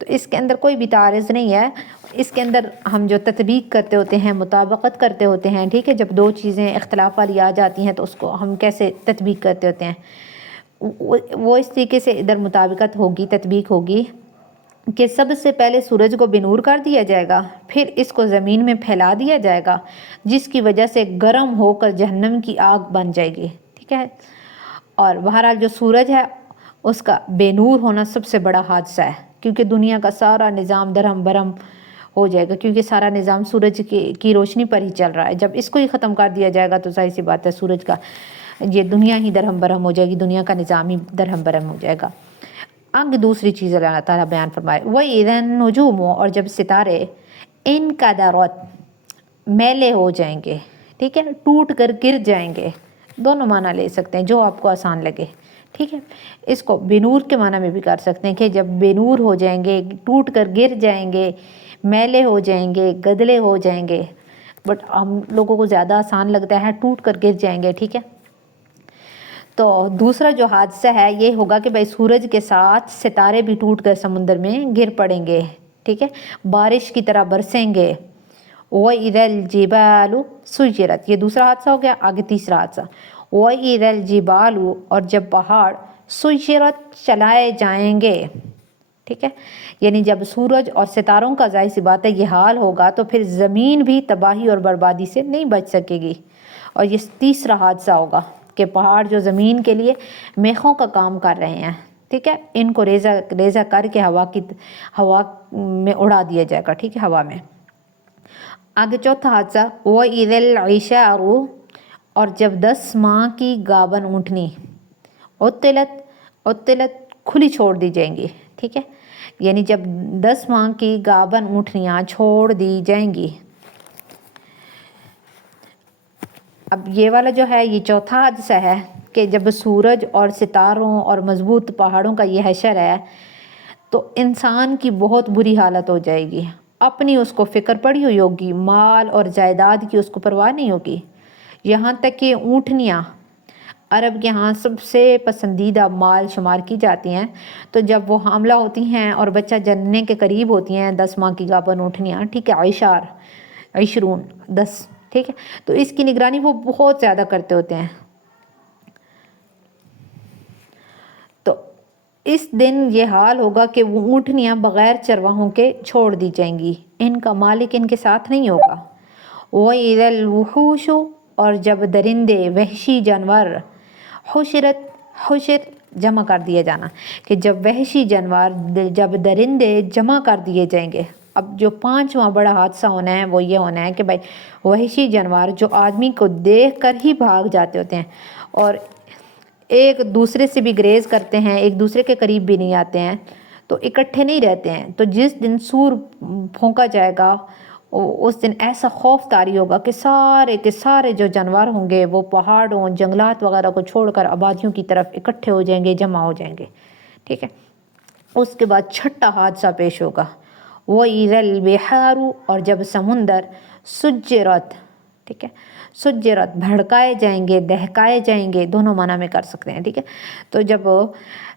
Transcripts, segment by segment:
تو اس کے اندر کوئی بھی تعارض نہیں ہے، اس کے اندر ہم جو تطبیق کرتے ہوتے ہیں، مطابقت کرتے ہوتے ہیں، ٹھیک ہے، جب دو چیزیں اختلاف والی آ جاتی ہیں تو اس کو ہم کیسے تطبیق کرتے ہوتے ہیں، وہ اس طریقے سے ادھر مطابقت ہوگی، تطبیق ہوگی کہ سب سے پہلے سورج کو بنور کر دیا جائے گا، پھر اس کو زمین میں پھیلا دیا جائے گا، جس کی وجہ سے گرم ہو کر جہنم کی آگ بن جائے گی، ٹھیک ہے۔ اور بہرحال جو سورج ہے اس کا بے نور ہونا سب سے بڑا حادثہ ہے، کیونکہ دنیا کا سارا نظام درہم برہم ہو جائے گا، کیونکہ سارا نظام سورج کی روشنی پر ہی چل رہا ہے۔ جب اس کو ہی ختم کر دیا جائے گا تو ظاہر سی بات ہے سورج کا یہ دنیا ہی درہم برہم ہو جائے گی، دنیا کا نظام ہی درہم برہم ہو جائے گا۔ آگے دوسری چیز اللہ تعالیٰ بیان فرمائے، وَإِذَا النُّجُومُ، اور جب ستارے انکدرت میلے ہو جائیں گے، ٹھیک ہے، ٹوٹ کر گر جائیں گے، دونوں معنی لے سکتے ہیں جو آپ کو آسان لگے، ٹھیک ہے۔ اس کو بنور کے معنی میں بھی کر سکتے ہیں کہ جب بنور ہو جائیں گے، ٹوٹ کر گر جائیں گے، میلے ہو جائیں گے، گدلے ہو جائیں گے، بٹ ہم لوگوں کو زیادہ آسان لگتا ہے ٹوٹ کر گر جائیں گے، ٹھیک ہے۔ تو دوسرا جو حادثہ ہے یہ ہوگا کہ بھائی سورج کے ساتھ ستارے بھی ٹوٹ کر سمندر میں گر پڑیں گے، ٹھیک ہے، بارش کی طرح برسیں گے۔ وَإِذَا الْجِبَالُ سُيِّرَتْ، یہ دوسرا حادثہ ہو گیا۔ آگے تیسرا حادثہ، وَإِذَا الْجِبَالُ، اور جب پہاڑ سُيِّرَتْ چلائے جائیں گے، ٹھیک ہے، یعنی جب سورج اور ستاروں کا ظاہر سی بات ہے یہ حال ہوگا تو پھر زمین بھی تباہی اور بربادی سے نہیں بچ سکے گی۔ اور یہ تیسرا حادثہ ہوگا کہ پہاڑ جو زمین کے لیے میخوں کا کام کر رہے ہیں، ٹھیک ہے، ان کو ریزہ ریزہ کر کے ہوا میں اڑا دیا جائے گا، ٹھیک ہے، ہوا میں۔ آگے چوتھا حادثہ، وَإِذَا الْعِشَارُ، اور جب 10 ماہ کی گابن اونٹنی عطلت کھلی چھوڑ دی جائیں گی، ٹھیک ہے، یعنی جب 10 ماہ کی گابن اونٹنیاں چھوڑ دی جائیں گی۔ اب یہ والا جو ہے یہ چوتھا حادثہ ہے کہ جب سورج اور ستاروں اور مضبوط پہاڑوں کا یہ حشر ہے تو انسان کی بہت بری حالت ہو جائے گی، اپنی اس کو فکر پڑی ہوئی ہوگی، مال اور جائیداد کی اس کو پرواہ نہیں ہوگی، یہاں تک کہ اونٹنیاں عرب کے ہاں سب سے پسندیدہ مال شمار کی جاتی ہیں، تو جب وہ حاملہ ہوتی ہیں اور بچہ جننے کے قریب ہوتی ہیں 10 ماہ کی گابن اونٹنیاں، ٹھیک ہے، عشار 10، ٹھیک ہے، تو اس کی نگرانی وہ بہت زیادہ کرتے ہوتے ہیں۔ تو اس دن یہ حال ہوگا کہ وہ اونٹنیاں بغیر چرواہوں کے چھوڑ دی جائیں گی، ان کا مالک ان کے ساتھ نہیں ہوگا۔ وَإِذَا الْوُحُوشُ، اور جب درندے، وحشی جانور، حشر جمع کر دیا جانا، کہ جب وحشی جانور، جب درندے جمع کر دیے جائیں گے۔ اب جو 5واں بڑا حادثہ ہونا ہے وہ یہ ہونا ہے کہ بھائی وحشی جانور جو آدمی کو دیکھ کر ہی بھاگ جاتے ہوتے ہیں اور ایک دوسرے سے بھی گریز کرتے ہیں، ایک دوسرے کے قریب بھی نہیں آتے ہیں، تو اکٹھے نہیں رہتے ہیں، تو جس دن سور پھونکا جائے گا اس دن ایسا خوف طاری ہوگا کہ سارے کے سارے جو جانور ہوں گے وہ پہاڑوں، جنگلات وغیرہ کو چھوڑ کر آبادیوں کی طرف اکٹھے ہو جائیں گے، جمع ہو جائیں گے، ٹھیک ہے۔ اس کے بعد چھٹا حادثہ پیش ہوگا، وَإِذَا الْبِحَارُ، اور جب سمندر سُجِّرَتْ، ٹھیک ہے، سُجِّرَتْ بھڑکائے جائیں گے، دہکائے جائیں گے، دونوں معنی میں کر سکتے ہیں، ٹھیک ہے۔ تو جب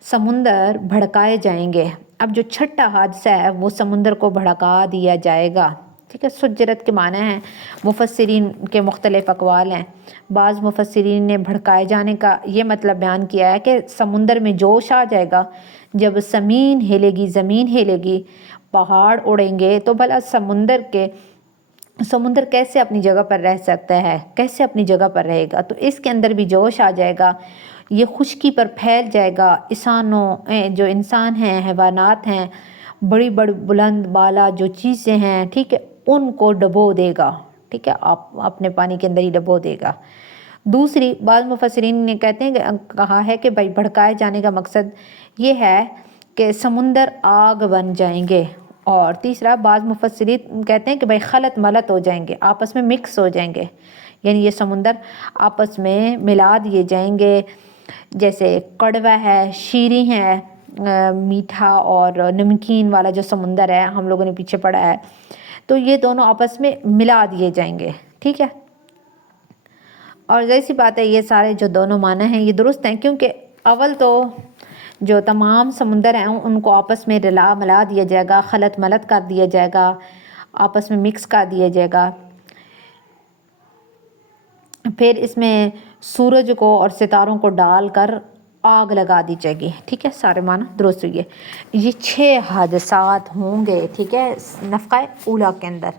سمندر بھڑکائے جائیں گے، اب جو چھٹا حادثہ ہے وہ سمندر کو بھڑکا دیا جائے گا، ٹھیک ہے۔ سجرت کے معنی ہیں، مفسرین کے مختلف اقوال ہیں، بعض مفسرین نے بھڑکائے جانے کا یہ مطلب بیان کیا ہے کہ سمندر میں جوش آ جائے گا، جب زمین ہلے گی، پہاڑ اڑیں گے، تو بھلا سمندر کیسے اپنی جگہ پر رہ سکتا ہے، کیسے اپنی جگہ پر رہے گا، تو اس کے اندر بھی جوش آ جائے گا، یہ خشکی پر پھیل جائے گا، جو انسان ہیں، حیوانات ہیں، بڑی بلند بالا جو چیزیں ہیں، ٹھیک ہے، ان کو ڈبو دے گا، ٹھیک ہے، اپنے پانی کے اندر ہی ڈبو دے گا۔ دوسری، بعض مفسرین نے کہا ہے کہ بھائی بھڑکائے جانے کا مقصد یہ ہے کہ سمندر آگ بن جائیں گے، اور تیسرا بعض مفسرین کہتے ہیں کہ بھائی خلط ملط ہو جائیں گے، آپس میں مکس ہو جائیں گے، یعنی یہ سمندر آپس میں ملا دیے جائیں گے، جیسے کڑوا ہے، شیریں ہے، میٹھا اور نمکین والا جو سمندر ہے ہم لوگوں نے پیچھے پڑھا ہے، تو یہ دونوں آپس میں ملا دیے جائیں گے، ٹھیک ہے۔ اور ظاہر سی بات ہے یہ سارے جو دونوں معنی ہیں یہ درست ہیں، کیونکہ اول تو جو تمام سمندر ہیں ان کو آپس میں رلا ملا دیا جائے گا، خلط ملط کر دیا جائے گا، آپس میں مکس کر دیا جائے گا. پھر اس میں سورج کو اور ستاروں کو ڈال کر آگ لگا دی جائے گی. ٹھیک ہے، سارے معنی درست ہوئے. یہ 6 حادثات ہوں گے. ٹھیک ہے، نفقہ اولیٰ کے اندر.